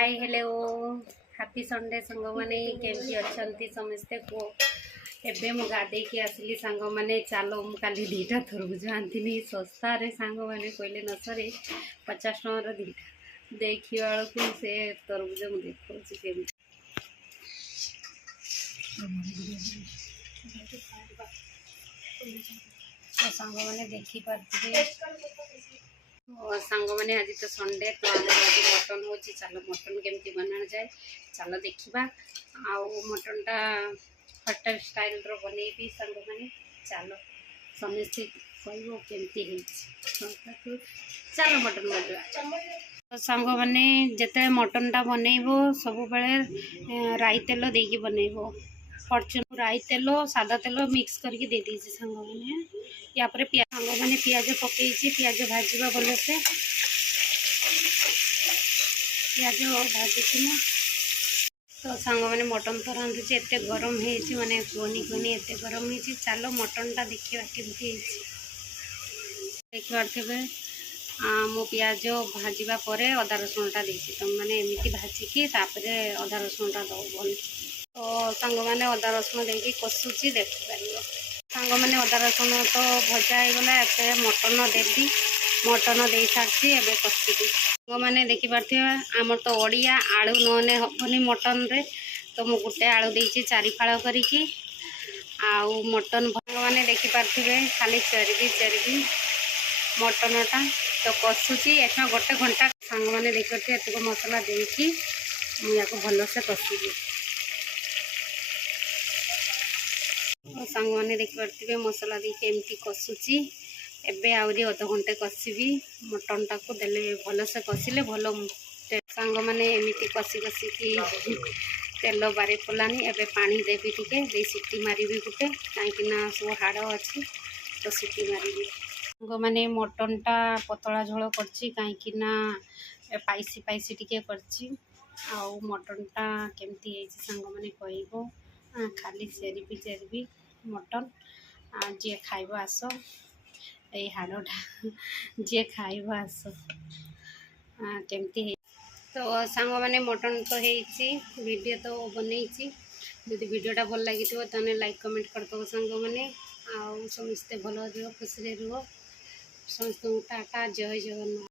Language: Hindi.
हाय हेलो हैप्पी संडे सांग मैंने केमती अच्छा समस्ते को एबे मु गाधे की आसली सांग मैंने चलो मुझे दीटा तरबुज आनी सस्ता सांग मैंने कहले न सरे 50 टकर दीटा देखिए बेलू से तरबुज मुझे देखा सांग मैंने देखिपे सांग मैंने आज तो संडे तो आज मटन हो चलो मटन केमती बना जाए चलो देखा आउ मटनटा होटेल स्टाइल रो बनैबी सांग मैंने चलो समस्ते कहमती चलो मटन बनवा सांग मैंने जिते मटनटा बनइब सब बेले राई तेल देकी बनइब फॉर्च्यून राई तेल सादा तेल मिक्स करके दे दीजिए सांग मैंने या पर सांग मैंने पियाज पकई पियाज भाजवा भलसे पियाज भाजी तो सांग मैंने मटन तो रांधुचे एत गरम हो माने कहनी कहनी एत गरम हो चलो मटनटा देखा केमती देखिपे मो पियाज भाजवा पर अदा रसुणटा देती तुम मैंने एमती भाजिकी अदा रसुणटा दो भल तो सांग मैंने अदा रसुण देकी कषुची देखिपर सांग मैंने अदा रसुण तो भजा होगला ए मटन देवी मटन दे सारी एवं कषिबी सांग मैंने देखिपे आमर तो ओडिया आलू नने हेनी मटन रे तो मु गोटे आलू देती 4 फाड़ करी आउ मटन सांग मैंने देखिपे खाली चरबी मटनटा तो कषुची एखा गोटे घंटा सांग मैंने देखिए एतक मसला देकी मुझे भलसे कषिबी सांग मैंने देखिपे मसला देके एमती कषुची एबे आउरी अध घंटे कषिबी मटनटा को देले भलसे कषिले भल सांग मैंने एमती कषि कषिकी तेल बारे पलानी एबे पानी देवी टिके दे सीटी मारी गोटे कहीं सब हाड़ अच्छी तो सीटी मारी सांग मैंने मटनटा पतला झोल कर पाइसी पाइसी टिके कर मटनटा केमती सांग मैंने कह खाली चेरबी मटन जी खाइब आस ये हाड़टा जी खाइब आस केमती तो सांग मैंने मटन तो वीडियो तो बनई जदि वीडियोटा भल लगी तो लाइक कमेंट करदे सांग मैंने आउ समस्ते भल रुह खुशी रुह समस्त टाटा जय जगन्नाथ।